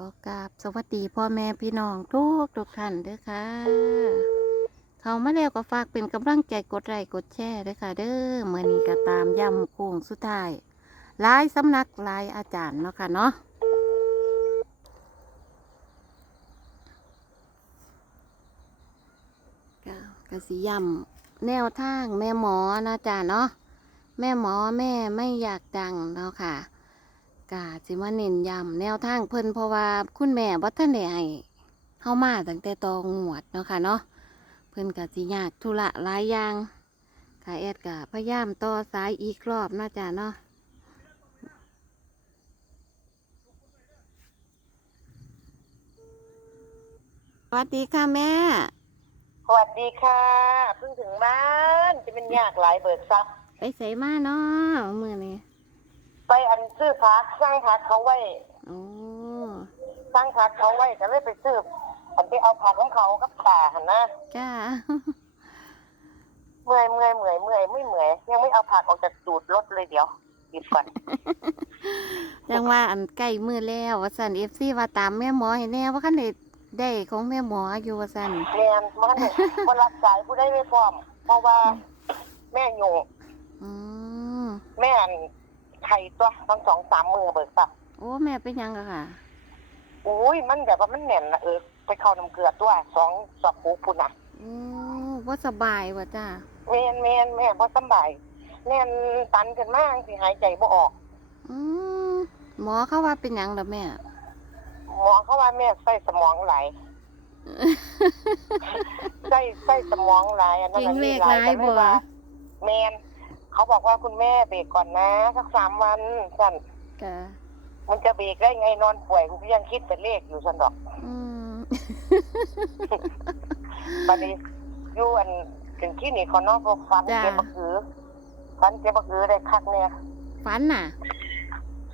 ขอกราบสวัสดีพ่อแม่พี่น้องทุกทุกท่านด้อค่ะ เขามาแล้วก็ฝากเป็นกำลังใจกดไลค์กดแชร์ด้อค่ะ เด้อเมื่อนี้ก็ตามย่ำโค้งสุดท้ายหลายสำนักหลายอาจารย์เนาะค่ะเนาะก็กสิย่ำแนวทางแม่หมอนะจ๊ะเนาะแม่หมอแม่ไม่อยากดังเนาะค่ะ กาสิมาเน้นย้ำแนวทางเพิ่นเพราะว่าคุณแม่บ่ทันได้ให้เฮามาตั้งแต่ตองวดเนาะค่ะเนาะเพิ่นก็สิยากธุระหลายอย่างค่ะแอดก็พยายามต่อสายอีกรอบเนาะจ้ะเนาะสวัสดีค่ะแม่ สวัสดีค่ะเพิ่งถึงบ้านจะเป็นยากหลายเบิกซับไปใส่มาเนาะมื้อนี้ ไปอันซื้อพักสร้างพักเขาไว้โอ้สร้างพักเขาไว้แต่ไม่ไปซื้ออันไปเอาผักของเขากับป่าหันนะจ้าเมื่อยเมื่อยเมื่อยเมื่อยไม่เมื่อยยังไม่เอาผักออกจากตูดรถเลยเดี๋ยวหยิบก่อนยังว่าอันใกล้มือแล้วว่าซั่น FC ว่าตามแม่หมอให้แน่ว่าคันได้ได้ของแม่หมออยู่ว่าซั่นแมนมันเนี่ยคนรับสายผู้ได้ไม่พร้อม เพราะว่าแม่อยู่อืมแม่อัน ไข่ตัวทั้งสองสามมือเบิกซับโอ้แม่เป็นหยังอะค่ะ อุ้ยมันแบบว่ามันแน่นนะเออไปเข้าน้ำเกลือตัวสองสอบปูพุ่นอะโอ้ว่าสบายว่ะจ้าแม่นแม่นแม่บ่สำบายแม่นตันขึ้นมาสิหายใจบ่ออก อืมหมอเขาว่าเป็นหยังเหรอแม่ หมอเขาว่าแม่ใส่สมองไหลายใส่ใส่สมองไหลายอันนั้นเก่งเลขอันหลายนี้บ่หลายก็เลยว่าแม่น เขาบอกว่าคุณแม่เบรกก่อนนะสักสามวันสั่นกะมันจะเบรกได้ไงนอนป่วยกูก็ยังคิดเป็นเลขอยู่สั่นดอกอืมบัดนี้อยู่อันถึงที่นี่ขอนอกพวกฟันจ้ะ เจ็บบักอือฟันเจ็บบักอือได้คักเนี่ยฝันน่ะ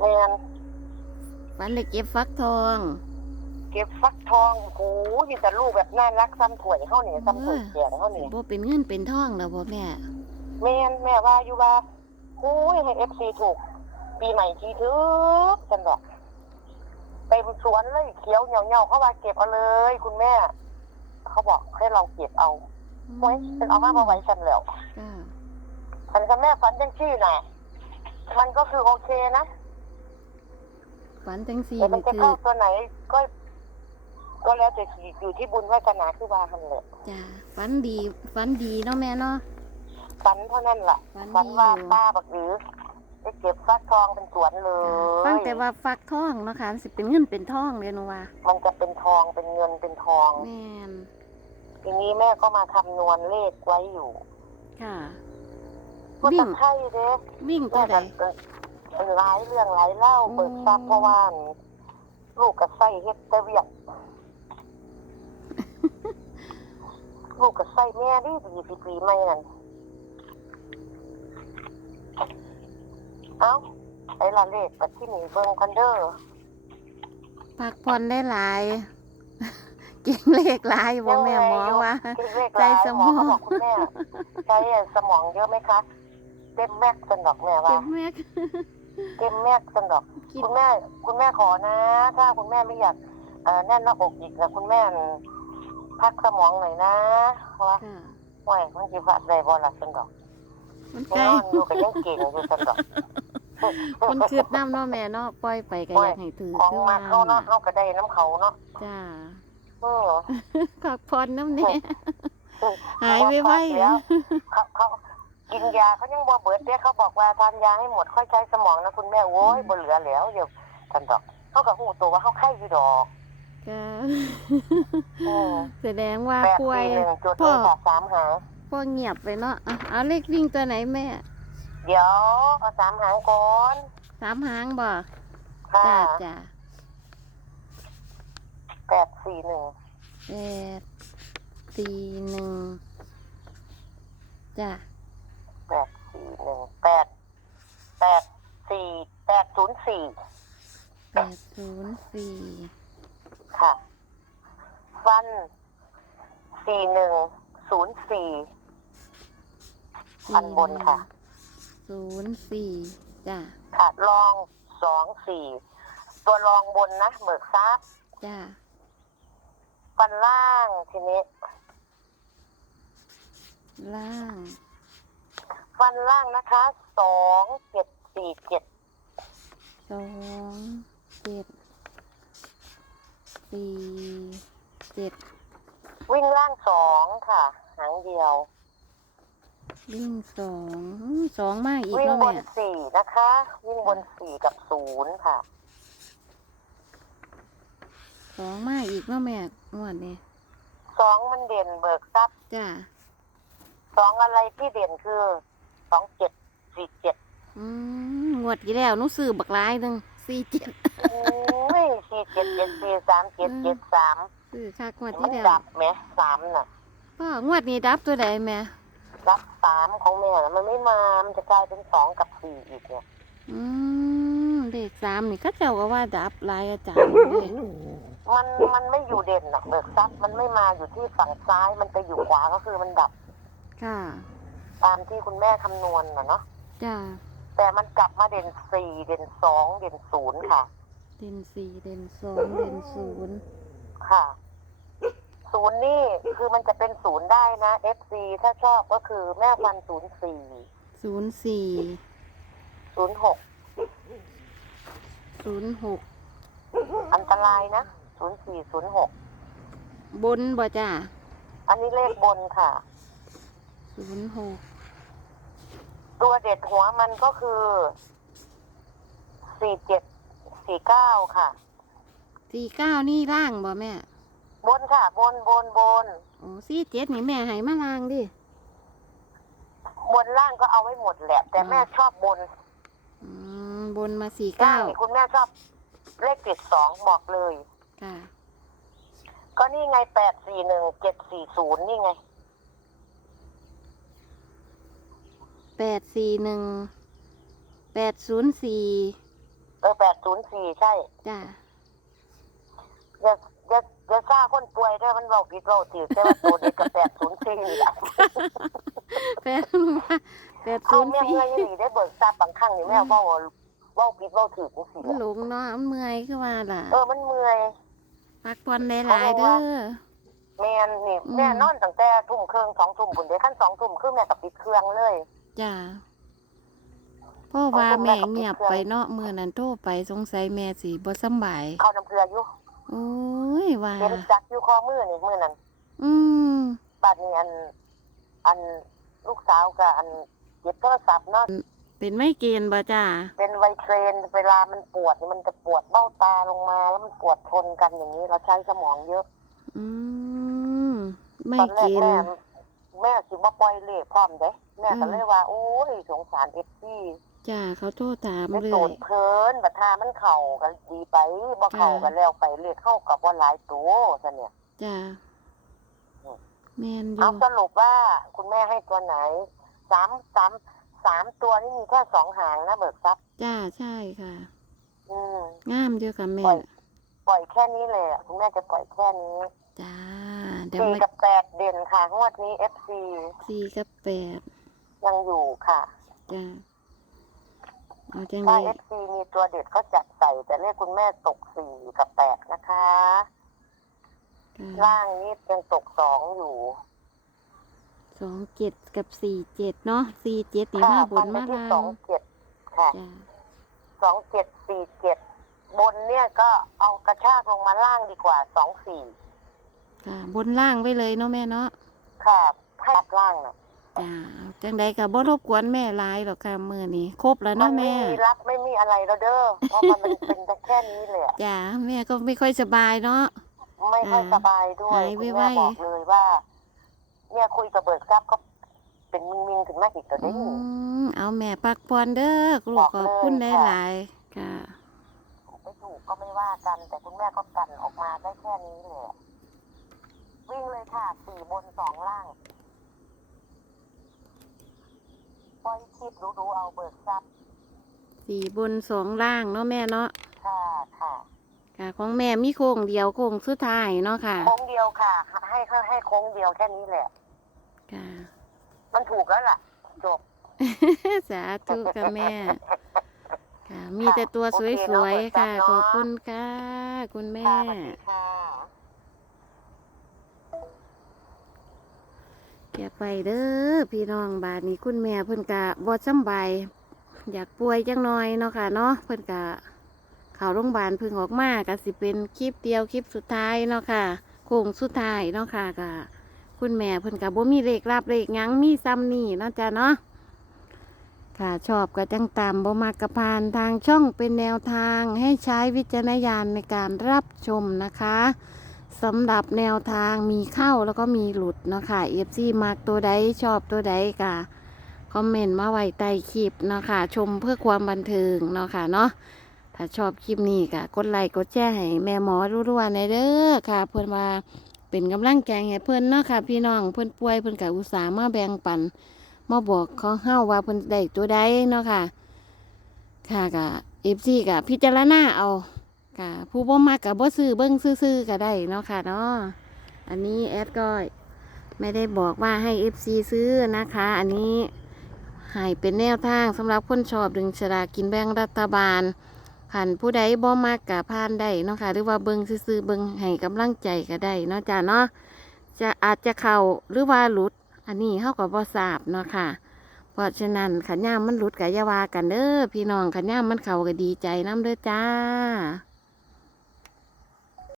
แม่นฝันเลยเก็บฟักทองเก็บฟักทองโอ้โหมีแต่ลูกแบบน่ารักซ้ำถวยเขาเนี่ยซ้ำถวยแก่เขาเนี่ยบ่เป็นเงินเป็นทองแล้วบ่แม่ แม่นแม่ว่าอยู่ว่าโอ้ยให้เอฟซีถูก ปีใหม่ทีเถอะจันบอกเต็มสวนเลยเขียวเหนียวเหนียวๆเขาว่าเก็บเอาเลย คุณแม่ เขาบอกให้เราเก็บเอาโอ้ยเป็นเอามามาไว้ฉันแล้วจ้าฉันกับแม่ฝันจังชื่อน่ะมันก็คือโอเคนะฝันจังสี่แต่มันนี่จะคือเข้าตัวไหนก็ ก็แล้วแต่อยู่ที่บุญวาสนาคือว่าหันเลยจ้าฝันดีฝันดีเนาะแม่เนาะ ฝันเท่านั้นล่ะฝันดีฝันว่าอยู่ป้าบักหรือไปเก็บฟักทองเป็นสวนเลจ้ะยฟังแต่ว่าฟักทองเนาะค่ะมันสิเป็นเงินเป็นทองเลยหนูว่ามันจะเป็นทองเป็นเงินเป็นทอง แม่นทีนี้แม่ก็มาคำนวณเลขไว้อยู่ค่ะก็วิ่จะงใช่เด้วิ่งตัแม่วใดก็เป็นหลายเรื่องหลายเล่าอืมเปิดซับเพราะว่าลูกกับไส้เฮ็ดแต่เวียกลูกกับไส้แม่ดีดีปีปีใหม่นั่น เอ้าไอ้ละเลขปัดที่หนีเบิ่งคอนเดอร์พักผ่อนได้หลายเก่งเลขหลายบ่แม่หมอว่าเลขใจลายสหมมอองเขาบอกคุณแม่ใช้สมองเยอะไหมคะเต็มแม็กซ์สนดอกแม่เก็ว่าบแม็กเต็มแม็กซ์สนดอก คิดคุณแม่คุณแม่ขอนะ ถ้าคุณแม่ไม่อยากเอ่อแน่นหน้าอกอีกนะคุณแม่พักสมองหน่อยนะว่าค่ะห่วยมันสิฟัดได้บ่ล่ะสนดอกมันยังไกลนอนอยู่ก็ยังเก่งอยู่สนดอก มันคืดน้ำเนาะแม่เนาะปล่อยไปก็อยากให้ถือของคือมาว่าเข้าเนาะเขาก็ได้น้ำเขาเนาะจ้าเออพักผ่อนน้ำเนี่ยหายไวๆเดี๋ยวเขาเขากินยาเขายังบ่เบิดเด้เขาบอกว่าทานยาให้หมดค่อยใช้สมองนะคุณแม่โว้ยบ่เหลือแล้วเดี๋ยวท่านดอกเขาก็หูตัวว่าเขาไข้อยู่ดอกก็เออแสดงว่าแปดป่วยสี่หนึ่งจุดพ่อหนึ่งค่ะสามหางพ่อเงียบไปเนาะอะเอาเลขวิ่งตัวไหนแม่ เดี๋ยวเอาสามหางก่อนสามหางบ่ค่ะจ้าจ้าแปดสี่หนึ่งแปดสี่หนึ่งจ้าแปดสี่หนึ่งแปดแปดสี่แปดศูนย์สี่แปดศูนย์สี่ค่ะ ฟันสี่หนึ่งศูนย์สี่ ฟันบนค่ะ ศูนย์สี่จ้าค่ะลองสองสี่ตัวรองบนนะเบิกทรัพย์จ้าฟันล่างทีนี้ ล่าง ฟันล่างนะคะสองเจ็ดสี่เจ็ดสองเจ็ดสี่เจ็ดวิ่งล่างสองค่ะ หางเดียว วิ่งสองอืมสองมากอีกวิ่งแล้วบแม่นสี่นะคะ วิ่งบนสี่กับศูนย์ค่ะ สองมากอีกแล้วแม่งวดนี้สองมันเด่นเบิกทรัพย์จ้าสองอะไรที่เด่นคือสองเจ็ดสี่เจ็ดอืมงวดกี่แล้วหนูซื้อบักหลายหนึ่งสี่เจ็ดไม่สี่เจ็ดเจ็ดสี่สามเจ็ดเจ็ดสามซื้อค่างวดมัที่นแล้วดับไหมสามน่ะพ่องวดนี้ดับตัวใดแม่ รับสามของแม่น่ะมันไม่มา มันจะกลายเป็นสองกับสี่อีกเนี่ยอืมเด็กสามนี่ก็เจ้าก็ว่าดับหลายอาจารย์เลยมันมันไม่อยู่เด่นน่ะเบิกทรัพย์มันไม่มาอยู่ที่ฝั่งซ้ายมันไปอยู่ขวาก็คือมันดับค่ะตามที่คุณแม่คำนวณน่ะเนาะจ้าแต่มันกลับมาเด่นสี่เด่นสองเด่นศูนย์ค่ะ เด่นสี่เด่นสองเด่นศูนย์ค่ะ ศูนย์นี่คือมันจะเป็นศูนย์ได้นะ FC ถ้าชอบก็คือแม่พันศูนย์สี่ศูนย์สี่ศูนย์หกศูนย์หกอันตรายนะศูนย์สี่ศูนย์หกบนบ่จ้าอันนี้เลขบนค่ะ ศูนย์หกตัวเด็ดหัวมันก็คือสี่เจ็ดสี่เก้าค่ะ สี่เก้านี่ล่างบ่แม่ บนค่ะ บนบนบนโอ้สี่เจ็ดนี่แม่ให้มาล่างดิ บนล่างก็เอาไว้หมดแหละ แต่แม่ชอบบนอืมบนมาสี่ล่าเก้างนี่คุณแม่ชอบเลขเจ็ดสองบอกเลย ค่ะ ก็นี่ไงแปดสี่หนึ่งเจ็ดสี่ศูนย์นี่ไง แปดสี่หนึ่ง แปดศูนย์สี่เออแปดศูนย์สี่ใช่จ้าอย่า อย่าอย่าซ่าคนป่วยด้วยมันเราผิดเราถือแต่ว่าตัวเด็กกับแปดศูนย์สี่นี่แหละแปดแปดศูเขานย์แม่สี่เมื่อยยี่หลีได้เบิกทราบบางครั้งนี่แม่เว่าเว่าผิดเว่าถือจังซี่มันหลงเนาะมันเมื่อยคือว่าล่ะเออมันเมื่อย พักผ่อนหลายๆเด้อ แม่นนี่อืม แม่นอนตั้งแต่ทุ่มครึ่งสองทุ่มคุณเด็กขั้นสองทุ่มครึ่งแม่กับปิดเครื่องเลย จ้าพ่อว่าแม่เงียบไปเนาะมื้อนั้นโทรไปสงสัยแม่สิบ่สำบาย เข้าน้ำเกลืออยู่ โอ้ยว่าเห็นจักอยู่ข้อมือนี่มือนั้นอืมบัดนี้อัน อันลูกสาวกับอันเก็บโทรศัพท์เนาะเป็นไม่เกณฑ์บ่จ้าเป็นไวเทรนเวลามันปวดนี่มันจะปวดเบ้าตาลงมาแล้วมันปวดทนกันอย่างนี้ เราใช้สมองเยอะ อืมไม่ตอนแรเกกณแม่ฑ์แม่สิบ่ปล่อยเลขพร้อมเด้แม่ก็อืมเลยว่า โอ้ยสงสารเอฟซี จ้าเขาโทรถามไม่เลโดยนเพลินบัดทามันเข่ากันดีไปบ่เข่ากันแล้วไปเลขเข้ากับว่าหลายตัวซะเนี่ย จ้าแม่นอเอายู่สรุปว่าคุณแม่ให้ตัวไหนสามสามสามตัวนี่มีแค่สองหางนะเบิกทรัพย์จ้าใช่ค่ะ อืม งามเดียวกับแม่ปล่อย ปล่อยแค่นี้เลยอะคุณแม่จะปล่อยแค่นี้จ้า เดี๋ยวสี่มากับแปดเด่นค่ะงวดนี้เอฟซีสี่กับแปดยังอยู่ค่ะ จ้า เอาจังถ้าไดเอฟซีมีตัวเด็ดก็จัดใส่ แต่เลขคุณแม่ตกสี่กับแปดนะคะค่ะล่างนี้ยังตกสองอยู่สองเจ็ดกับสี่เจ็ดเนาะสี่เจ็ดนี่ค่ะมาบฟันนไปมาที่ลาสองงเจ็ดค่ะ จ้าสองเจ็ดสี่เจ็ดบนเนี่ยก็เอากระชากลงมาล่างดีกว่าสองสี่ค่ะ บนล่างไว้เลยเนาะแม่เนาะค่ะให้รับล่างน่ะจ้าเอา จังใดกับบ่รบกวนแม่หลายหรอกค่ะมือนี้ครบแล้วมัเนาะไม่แม่มีรับไม่มีอะไรแล้วเด้อเพราะมันเป็นเป็นแค่นี้เลยอะจ้าแม่ก็ไม่ค่อยสบายเนาะ ไม่ค่อยอ่าสบายด้วยหายคุณไวแม่ๆ บอกเลยว่าเนี่ยคุยกับเบิกทรัพย์ก็เป็นมิงๆถึงมาอีกตัวอืนี้ มเอาแม่ปักปอนเด้อลูกบอกขอบคุณเลยหค่ะลายๆค่ะไม่ถูกก็ไม่ว่ากัน แต่คุณแม่ก็กันออกมาได้แค่นี้เลยอะวิ่งเลยค่ะสี่บนสองล่าง ปล่อยคิดรู้ๆเอาเบิกทรัพย์สี่บนสองล่างเนาะแม่เนาะค่ะค่ะ ค่ะ ของแม่มีโค้งเดียวโค้งสุดท้ายเนาะค่ะ โค้งเดียวค่ะ ให้ให้ให้โค้งเดียวแค่นี้แหละ ค่ะ มันถูกแล้วล่ะ จบ สาธุค่ะแม่ ค่ะ มีแต่ตัวสวยๆค่ะ ขอบคุณค่ะ คุณแม่ ค่ะสวัสดีค่ะ อย่าไปเด้อพี่น้องบาดนี้คุณแม่เพิ่นกะบ่สำบายอยากป่วยจังหน่อยเนาะค่ะเนาะเพิ่นกะเข้าโรงพยาบาลเพิ่งออกมาก็สิเป็นคลิปเดียวคลิปสุดท้ายเนาะค่ะโค้งสุดท้ายเนาะค่ะกะคุณแม่เพิ่นกะบ่มีเลขรับเลขยังมีซ้ำนี่เนาะจ้ะเนาะค่ะชอบก็จังตามบ่มากกะพานทางช่องเป็นแนวทางให้ใช้วิจารณญาณในการรับชมนะคะ สำหรับแนวทางมีเข้าแล้วก็มีหลุดเนาะค่ะ FC มากตัวใดชอบตัวใดกะคอมเมนต์มาไว้ใต้คลิปเนาะค่ะ ชมเพื่อความบันเทิงเนาะค่ะเนาะถ้าชอบคลิปนี้กะกดไลค์กดแชร์ให้แม่หมอรัวๆในเด้อค่ะ เพื่อนว่าเป็นกำลังใจให้เพื่อนเนาะค่ะ พี่น้องเพื่อนป่วยเพื่อนกะอุตส่าห์มาแบ่งปันมาบอกเขาเฮาว่าเพื่อนได้ตัวใดเนาะค่ะ ค่ะกะ FC กะพิจารณาเอา ค่ะผู้บ่มักกับบ่ซื้อเบิ้งซื้อๆก็ได้เนาะค่ะเนาะอันนี้แอดก็ไม่ได้บอกว่าให้ FC ซื้อนะคะ อันนี้ให้เป็นแนวทางสำหรับคนชอบดึงฉลากินแบ่งรัฐบาลขันผู้ใดบ่มักกับพานได้เนาะค่ะหรือว่าเบิ้งซื้อๆเบิ้งให้กำลังใจก็ได้เนาะจ้ะเนาะจะอาจจะเข้าหรือว่าหลุด อันนี้เฮาก็บ่ทราบเนาะค่ะ เพราะฉะนั้นขันย่ามมันหลุดกับยาวากันเด้อพี่น้องขันย่ามมันเข้าก็ดีใจน้ำเด้อจ้า